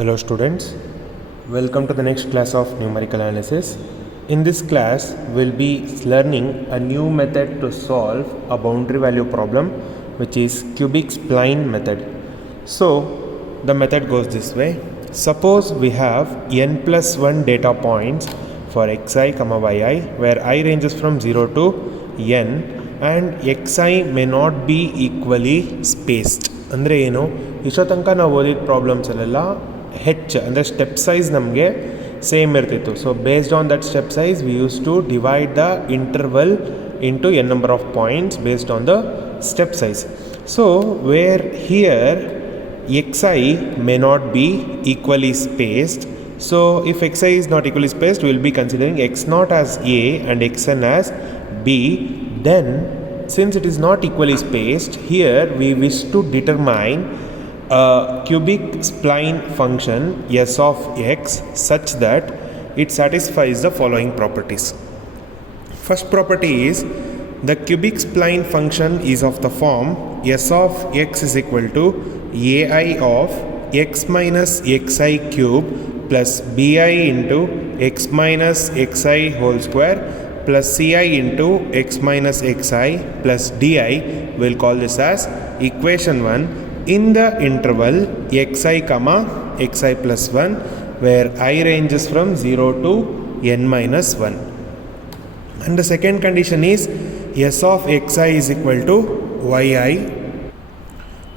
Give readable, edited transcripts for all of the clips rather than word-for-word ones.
Hello students, welcome to the next class of numerical analysis. In this class, we'll be learning a new method to solve a boundary value problem, which is cubic spline method. So the method goes this way. Suppose we have n plus 1 data points for xi, yi, where I ranges from 0 to n and xi may not be equally spaced. ಅಂದರೆ ಏನು, ಇಷ್ಟೋ ತನಕ ನಾವು ಓದಿದ ಪ್ರಾಬ್ಲಮ್ಸಲ್ಲೆಲ್ಲ ಅಂದರೆ step size ನಮಗೆ same ಇರ್ತಿತ್ತು. So based on that step size we use to divide the interval into n number of points based on the step size. So where here xi may not be equally spaced. So if xi is not equally spaced, we will be considering x0 as a and xn as b. Then since it is not equally spaced, here we wish to determine a cubic spline function s of x such that it satisfies the following properties. First property is the cubic spline function is of the form s of x is equal to ai of x minus xi cube plus bi into x minus xi whole square plus ci into x minus xi plus di. We'll call this as equation 1 in the interval xi comma xi plus 1, where I ranges from 0 to n minus 1. And the second condition is s of xi is equal to yi,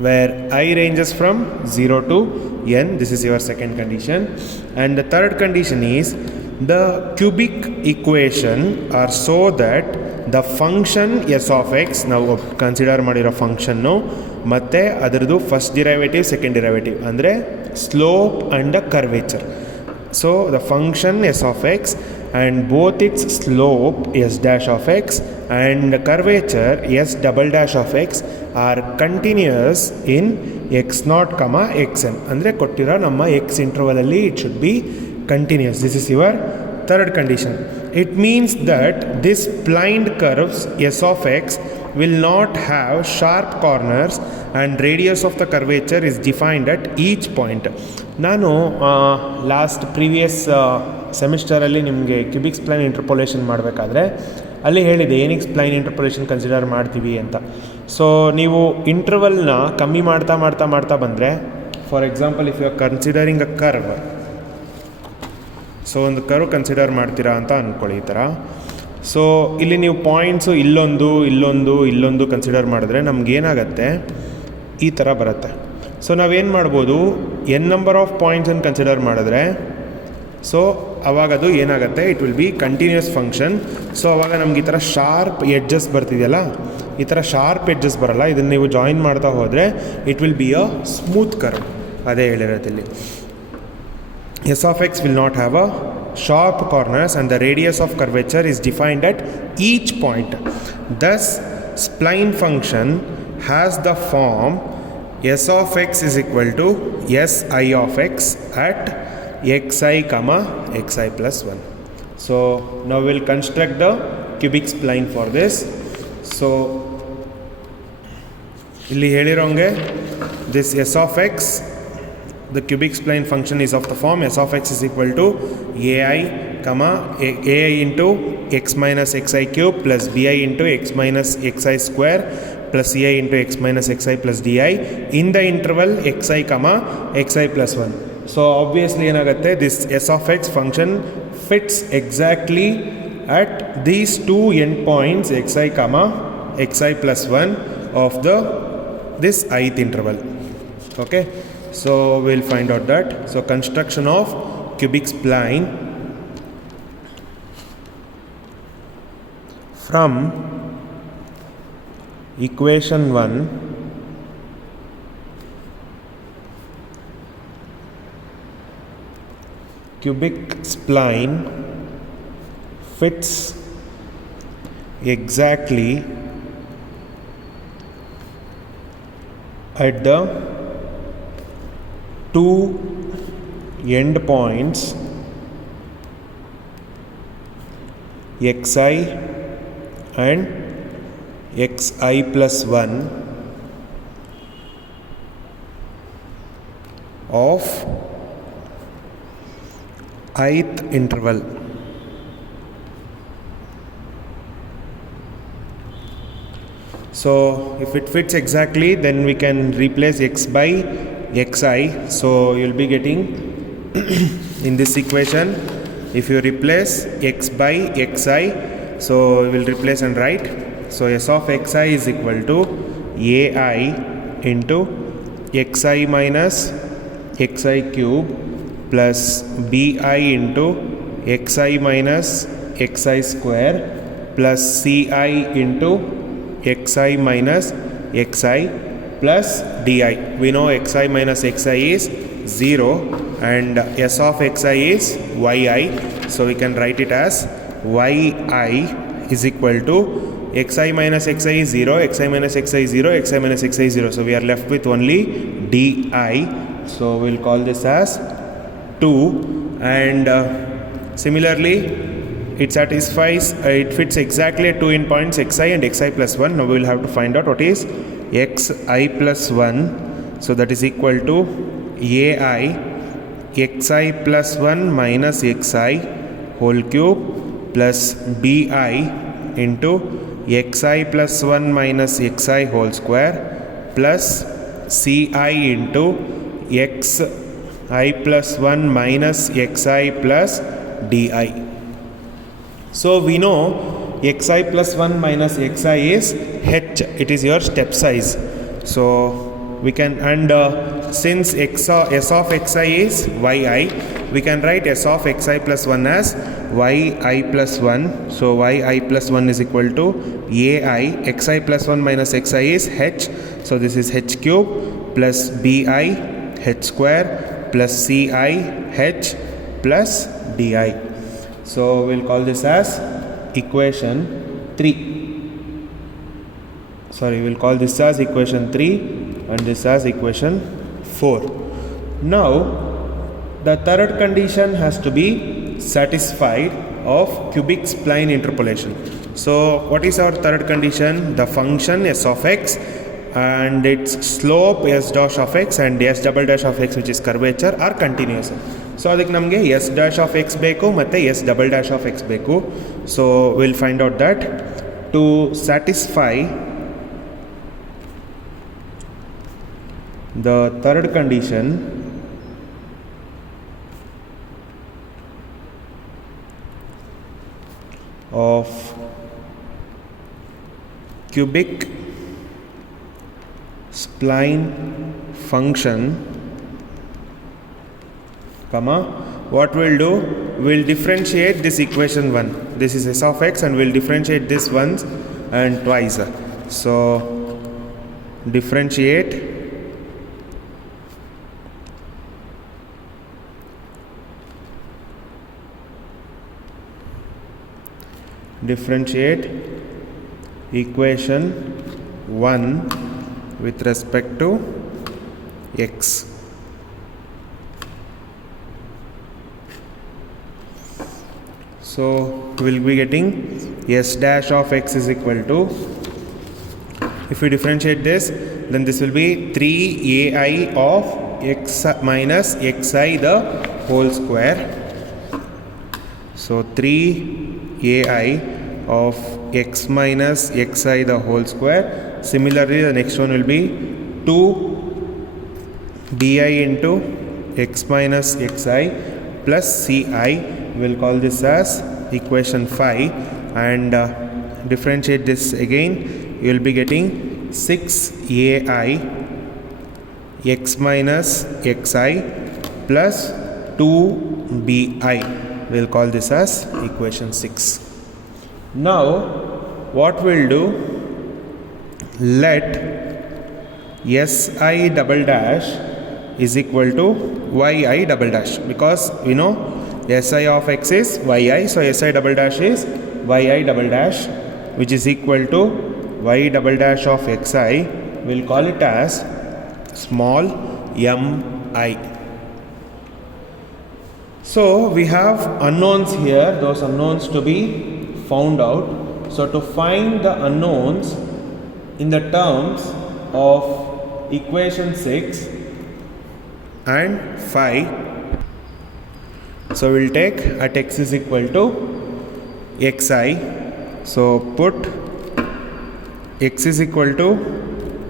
where I ranges from 0 to n. This is your second condition. And the third condition is the cubic equation are so that the function s of x, ನಾವು consider ಮಾಡಿರೋ ಫಂಕ್ಷನ್ನು ಮತ್ತು ಅದರದ್ದು first derivative second derivative ಅಂದರೆ slope and the curvature. So the function S of X and both its slope s dash of x and curvature s double dash of x are continuous in x0 comma xn. ಅಂದರೆ ಕೊಟ್ಟಿರೋ ನಮ್ಮ x interval ಅಲ್ಲಿ it should be continuous. This is your third condition. It means that this splined curves s of x will not have sharp corners and radius of the curvature is defined at each point. ನಾನು last previous ಸೆಮಿಸ್ಟರಲ್ಲಿ ನಿಮಗೆ cubic spline interpolation ಮಾಡಬೇಕಾದ್ರೆ ಅಲ್ಲಿ ಹೇಳಿದೆ ಏನಕ್ಕೆ spline interpolation consider ಮಾಡ್ತೀವಿ ಅಂತ. So ನೀವು ಇಂಟರ್ವಲ್ನ ಕಮ್ಮಿ ಮಾಡ್ತಾ ಮಾಡ್ತಾ ಮಾಡ್ತಾ ಬಂದರೆ, for example if you are considering a curve, so ಒಂದು ಕರ್ವ್ ಕನ್ಸಿಡರ್ ಮಾಡ್ತೀರಾ ಅಂತ ಅಂದ್ಕೊಳ್ಳಿ ಈ ಥರ. ಸೊ ಇಲ್ಲಿ ನೀವು ಪಾಯಿಂಟ್ಸು ಇಲ್ಲೊಂದು ಕನ್ಸಿಡರ್ ಮಾಡಿದ್ರೆ ನಮಗೇನಾಗತ್ತೆ, ಈ ಥರ ಬರುತ್ತೆ. ಸೊ ನಾವೇನು ಮಾಡ್ಬೋದು, ಎನ್ ನಂಬರ್ ಆಫ್ ಪಾಯಿಂಟ್ಸನ್ನು ಕನ್ಸಿಡರ್ ಮಾಡಿದ್ರೆ ಸೊ ಅವಾಗ ಅದು ಏನಾಗುತ್ತೆ, it will be continuous function. So ಅವಾಗ ನಮ್ಗೆ ಈ ಥರ ಶಾರ್ಪ್ ಎಡ್ಜಸ್ ಬರ್ತಿದೆಯಲ್ಲ, ಈ ಥರ ಶಾರ್ಪ್ ಎಡ್ಜಸ್ ಬರೋಲ್ಲ. ಇದನ್ನು ನೀವು ಜಾಯಿನ್ ಮಾಡ್ತಾ ಹೋದರೆ it will be a smooth curve. ಅದೇ ಹೇಳಿರೋದಿಲ್ಲಿ s of x will not have a sharp corners and the radius of curvature is defined at each point. Thus spline function has the form s of x is equal to si of x at xi comma xi plus 1. So now we'll construct the cubic spline for this. So ಇಲ್ಲಿ ಹೇಳಿರೋಂಗೆ this s of x, the cubic spline function is of the form s of x is equal to ai comma ai into x minus xi cube plus bi into x minus xi square plus ci into x minus xi plus di in the interval xi comma xi plus 1. So obviously ಏನಾಗುತ್ತೆ, this s of x function fits exactly at these two endpoints xi comma xi plus 1 of this ith interval. Okay, so we'll find out that. So construction of cubic spline from equation 1 cubic spline fits exactly at the two end points xi and xi plus 1 of ith interval. So if it fits exactly, then we can replace x by xi. So you'll be getting in this equation, if you replace x by xi, so we will replace and write. So s of xi is equal to ai into xi minus xi cube plus bi into xi minus xi square plus ci into xi minus xi plus di. We know xi minus xi is 0 and s of xi is yi. So we can write it as yi is equal to xi minus xi is 0, xi minus xi is 0, xi minus xi is 0. So we are left with only di. So we'll call this as 2, and similarly it satisfies, it fits exactly at 2 endpoints xi and xi plus 1. Now we will have to find out what is xi plus 1. So that is equal to ai xi plus 1 minus xi whole cube plus bi into xi plus 1 minus xi whole square plus ci into xi plus 1 minus xi plus di. So we know xi plus 1 minus xi is h, it is your step size. So we can, and since s of xi is yi, we can write s of xi plus 1 as yi plus 1. So yi plus 1 is equal to ai xi plus 1 minus xi is h. So this is h cube plus bi h square plus ci h plus di. So we'll call this as equation 3. Sorry, we'll call this as equation 3 and this as equation 4. Now the third condition has to be satisfied of cubic spline interpolation. So what is our third condition? The function s of x and its slope s dash of x and s double dash of x, which is curvature, are continuous. So ಅದಕ್ಕೆ ನಮಗೆ s dash of x ಬೇಕು ಮತ್ತು s double dash of x ಬೇಕು. So we'll find out that to satisfy the third condition, of cubic spline function, comma, what we'll do, we'll differentiate this equation 1. This is s of x and we'll differentiate this once and twice. So differentiate equation 1 with respect to x. So we'll be getting s dash of x is equal to, if we differentiate this, then this will be 3ai of x minus xi the whole square. So 3ai of x minus xi the whole square. Similarly the next one will be 2 bi into x minus xi plus ci. We'll call this as equation 5 and differentiate this again. You will be getting 6ai x minus xi plus 2bi. We'll call this as equation 6. Now what we'll do, let si double dash is equal to yi double dash, because we know si of x is yi, so si double dash is yi double dash, which is equal to y double dash of xi. We'll call it as small mi. So we have unknowns here, those unknowns to be found out. So to find the unknowns in the terms of equation 6 and 5, So we'll take at x is equal to xi. So put x is equal to,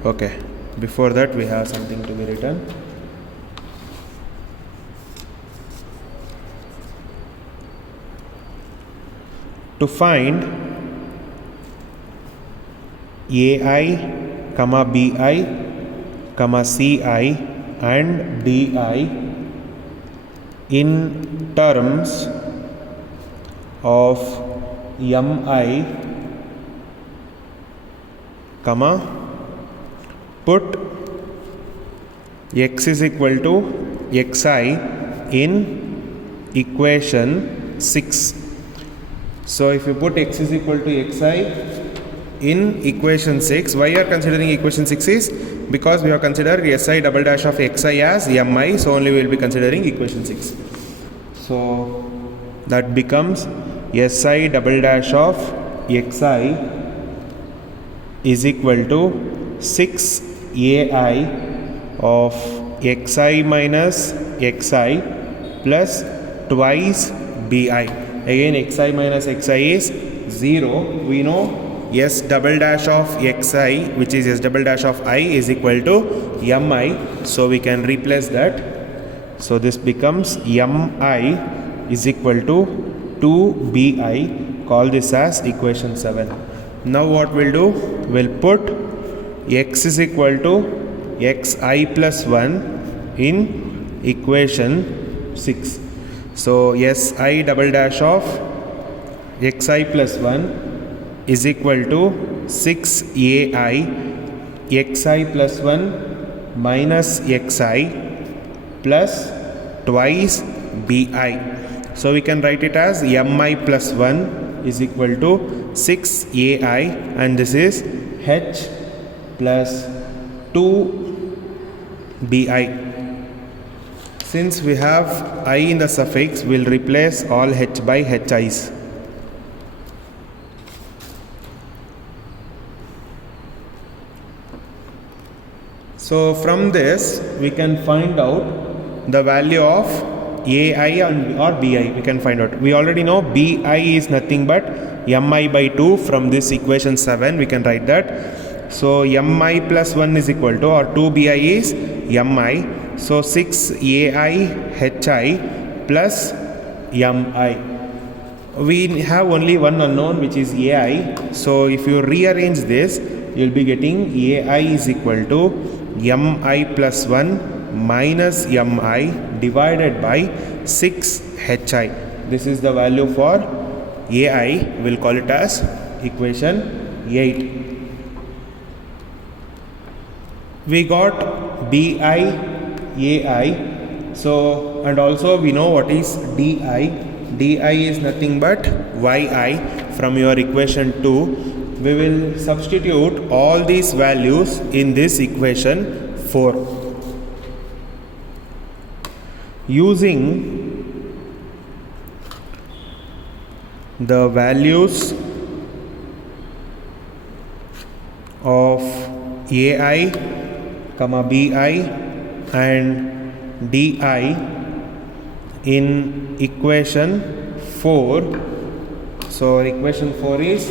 okay, before that we have something to be written. To find ai, comma bi, comma ci and di in terms of mi, comma, put x is equal to xi in equation 6. So if you put x is equal to xi in equation 6, why you are considering equation 6 is because we have considered si double dash of xi as mi, so only we will be considering equation 6. So that becomes si double dash of xi is equal to 6ai of xi minus xi plus twice bi. Again xi minus xi is 0. We know s double dash of xi, which is s double dash of I, is equal to mi. So we can replace that. So this becomes mi is equal to 2bi. Call this as equation 7. Now what we'll do? We'll put x is equal to xi plus 1 in equation 6. So si double dash of xi plus 1 is equal to 6ai xi plus 1 minus xi plus twice bi. So we can write it as mi plus 1 is equal to 6ai, and this is h plus 2bi. Since we have I in the suffix, we'll replace all h by hi's. So from this we can find out the value of ai or bi. We can find out. We already know bi is nothing but mi by 2. From this equation 7 we can write that. So mi plus 1 is equal to, or 2bi is mi. So 6ai hi plus mi. We have only one unknown, which is ai. So if you rearrange this, you will be getting ai is equal to mi plus 1 minus mi divided by 6hi. This is the value for ai. We will call it as equation 8. We got bi, ai. So, and also we know what is di. Di is nothing but yi from your equation 2. We will substitute all these values in this equation 4. Using the values of ai, comma bi and di in equation 4. So equation 4 is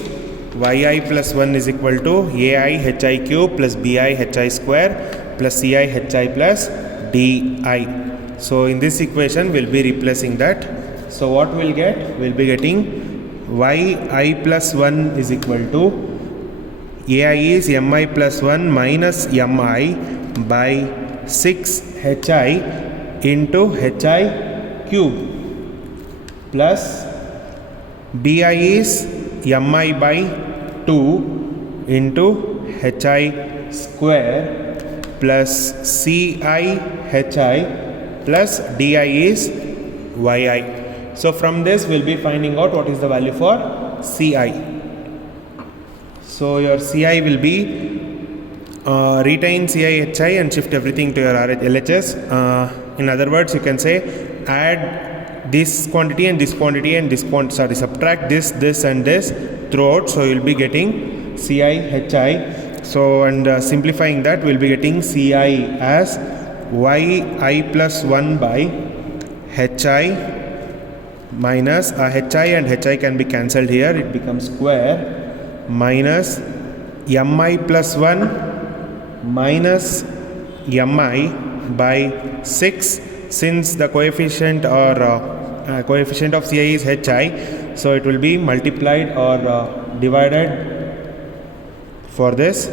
yi plus 1 is equal to ai hi cube plus bi hi square plus ci hi plus di. So in this equation we'll be replacing that. So what we'll get? We'll be getting yi plus 1 is equal to ai is mi plus 1 minus mi by 6hi into hi cube plus bi is mi by 2 into hi square plus ci hi plus di is yi. So from this we'll be finding out what is the value for ci. So your ci will be retain ci hi and shift everything to your LHS. In other words, you can say add this quantity and this quantity and this quantity, subtract this and this throughout. So you will be getting ci hi. So and simplifying that, we will be getting ci as yi plus 1 by hi minus hi and hi can be cancelled here, it becomes square, minus mi plus 1 minus mi by 6, since the coefficient or coefficient of Ci is hi, so it will be multiplied or divided for this,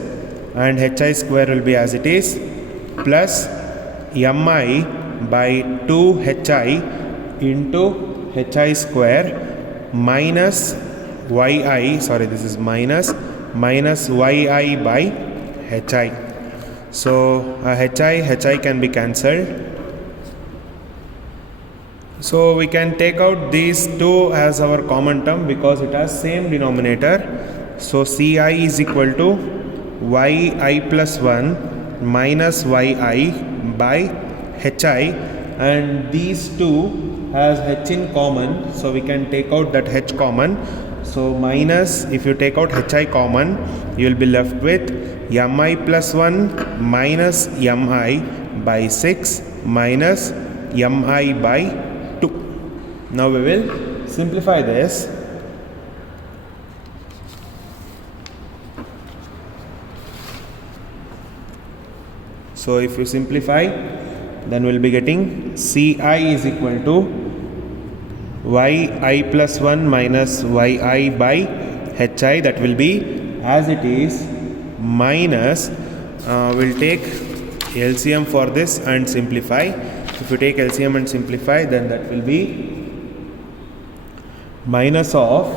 and hi square will be as it is, plus mi by 2 hi into hi square minus yi, sorry, this is minus yi by hi. So hi can be cancelled. So we can take out these two as our common term because it has same denominator. So Ci is equal to yi plus 1 minus yi by hi, and these two has h in common, so we can take out that h common. So minus, if you take out hi common, you will be left with mi plus 1 minus mi by 6 minus mi by 2. Now we will simplify this. So if you simplify, then we will be getting Ci is equal to yi plus 1 minus yi by hi, that will be as it is, minus we'll take LCM for this and simplify. If you take LCM and simplify, then that will be minus of,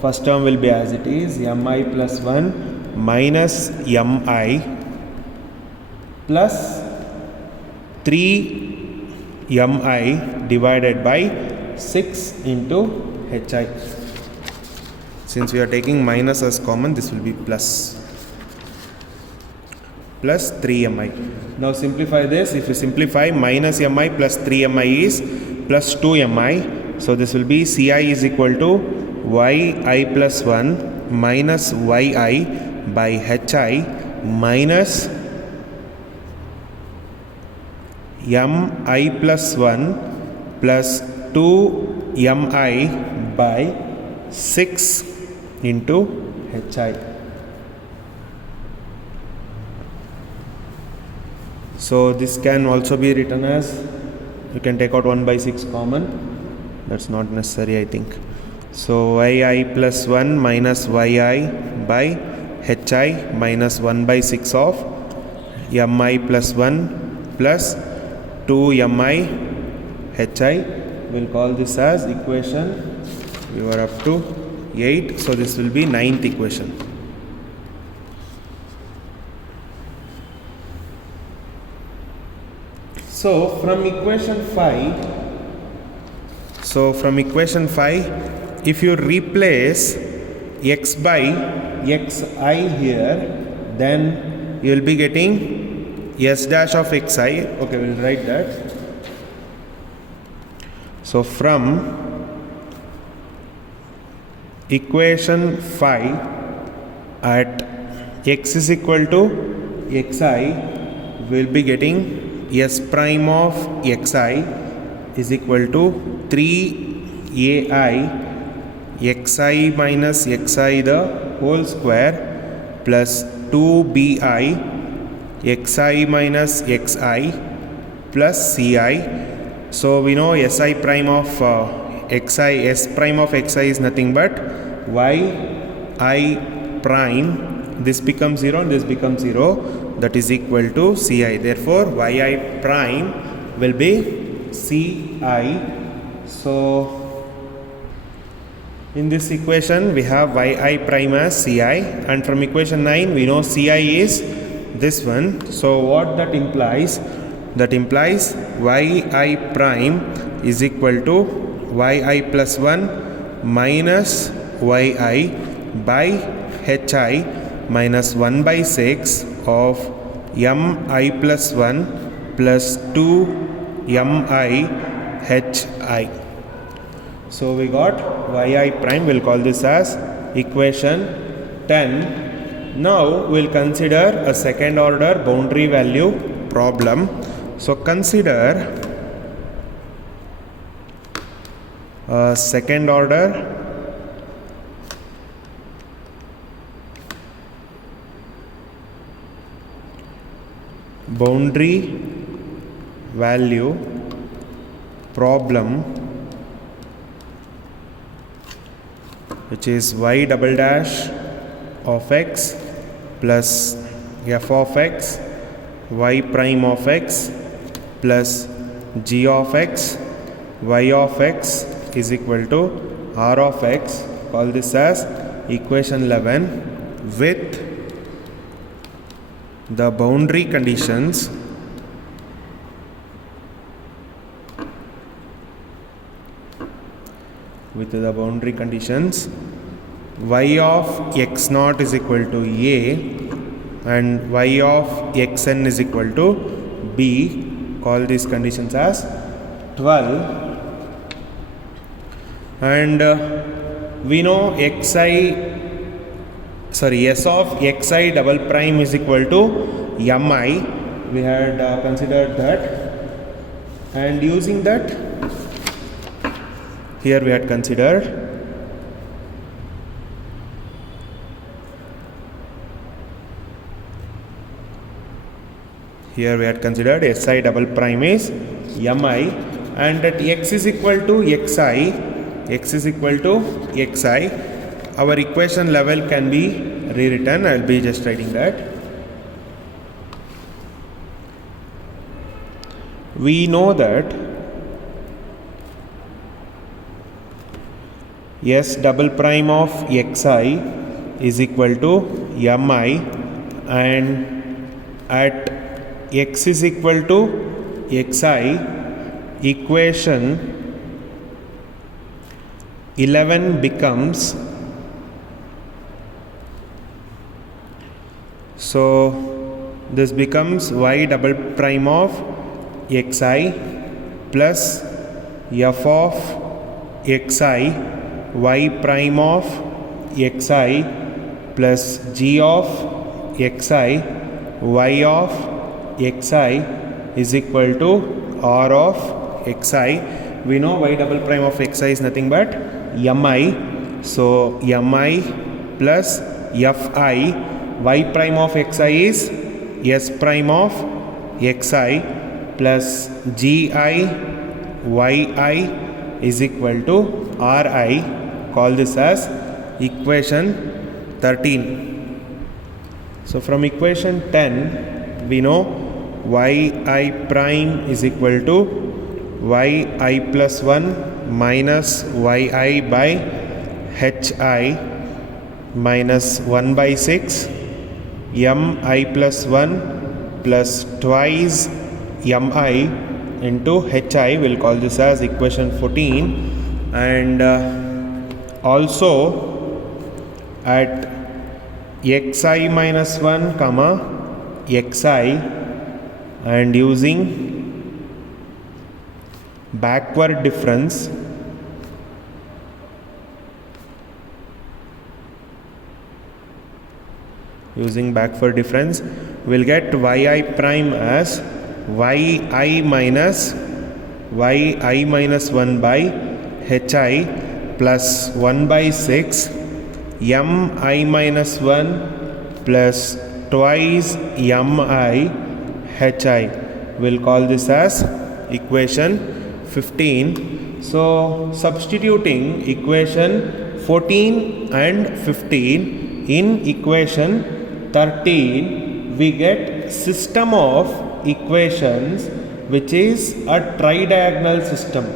first term will be as it is, mi plus 1 minus mi plus 3 mi divided by 6 into hi. Since we are taking minus as common, this will be plus 3 mi. Now simplify this. If you simplify, minus mi plus 3 mi is plus 2 mi. So this will be Ci is equal to yi plus 1 minus yi by hi minus mi plus 1 plus 2 mi by 6 into hi. So this can also be written as, you can take out 1 by 6 common, that's not necessary I think. So yi plus 1 minus yi by hi minus 1 by 6 of mi plus 1 plus 2 mi hi. We'll call this as equation, we were up to 8, so this will be 9th equation. So from equation 5, if you replace x by xi here, then you will be getting s dash of xi. Okay, we'll write that. So from equation 5, at x is equal to xi, we will be getting s prime of xi is equal to 3ai xi minus xi the whole square plus 2bi xi minus xi plus ci. So we know si prime of xi, s prime of xi is nothing but yi prime, this becomes 0 and this becomes 0, that is equal to ci. Therefore yi prime will be ci. So in this equation we have yi prime as ci, and from equation 9 we know ci is this one. So what that implies? That implies yi prime is equal to yi plus 1 minus yi by hi minus 1 by 6 of mi plus 1 plus 2 mi hi. So we got yi prime, we'll call this as equation 10. Now we'll consider a second order boundary value problem. So consider second order boundary value problem, which is y double dash of x plus f of x y prime of x plus g of x y of x is equal to r of x. Call this as equation 11 with the boundary conditions y of x naught is equal to a and y of xn is equal to b. Call these conditions as 12. And we know s of xi double prime is equal to mi. We had considered that, and using that, here we had considered si double prime is mi, and that x is equal to xi, our equation level can be rewritten. I will be just writing that. We know that s double prime of xi is equal to mi, and at x is equal to xi, equation 11 becomes, so this becomes y double prime of xi plus f of xi y prime of xi plus g of xi y of xi is equal to r of xi. We know y double prime of xi is nothing but mi, so mi plus fi, y prime of xi is s prime of xi plus gi yi is equal to ri. Call this as equation 13. So from equation 10 we know yi prime is equal to yi plus 1 minus yi by hi minus 1 by 6 mi plus 1 plus twice mi into hi. We'll call this as equation 14. And also at xi minus 1 comma xi, and using backward difference, we'll get yi prime as yi minus 1 by hi plus 1 by 6 mi minus 1 plus twice mi hi. We'll call this as equation 15. So substituting equation 14 and 15 in equation 13, we get system of equations which is a tridiagonal system.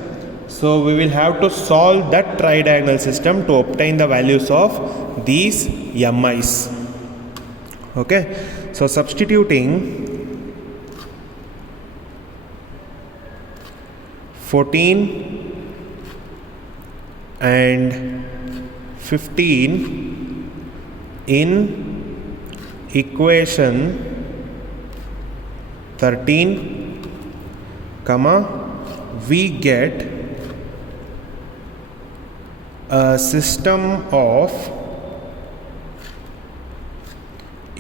So we will have to solve that tridiagonal system to obtain the values of these mi's. Okay, so substituting 14 and 15 in equation 13, we get a system of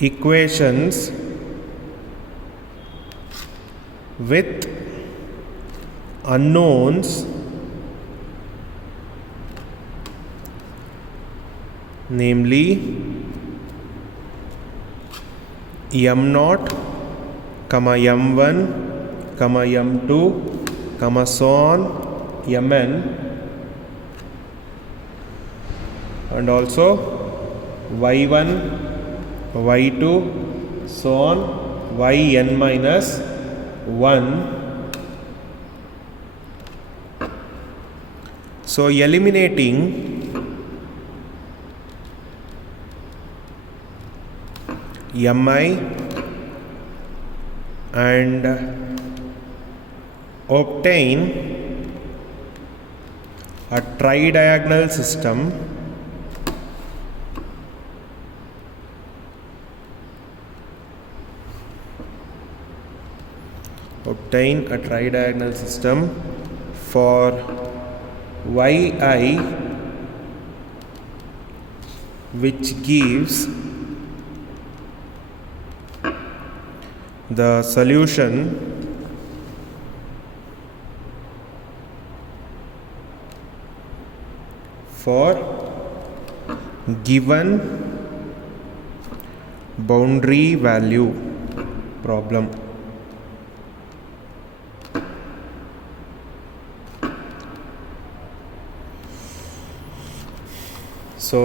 equations with unknowns namely m0, m1, m2, so on mn, and also y1, y2, so on yn minus 1. So eliminating mi and obtain a tridiagonal system for yi, which gives the solution for given boundary value problem. So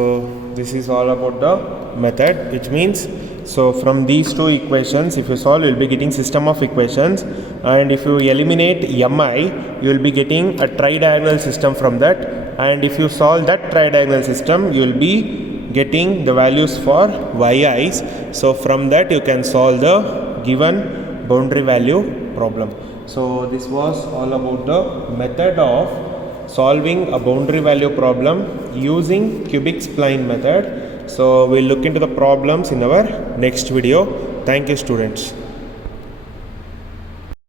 this is all about the method, which means, so from these two equations, if you solve, you will be getting system of equations, and if you eliminate mi, you will be getting a tridiagonal system from that, and if you solve that tridiagonal system, you will be getting the values for yi's. So from that you can solve the given boundary value problem. So this was all about the method of solving a boundary value problem using cubic spline method. So we'll look into the problems in our next video. Thank you, students.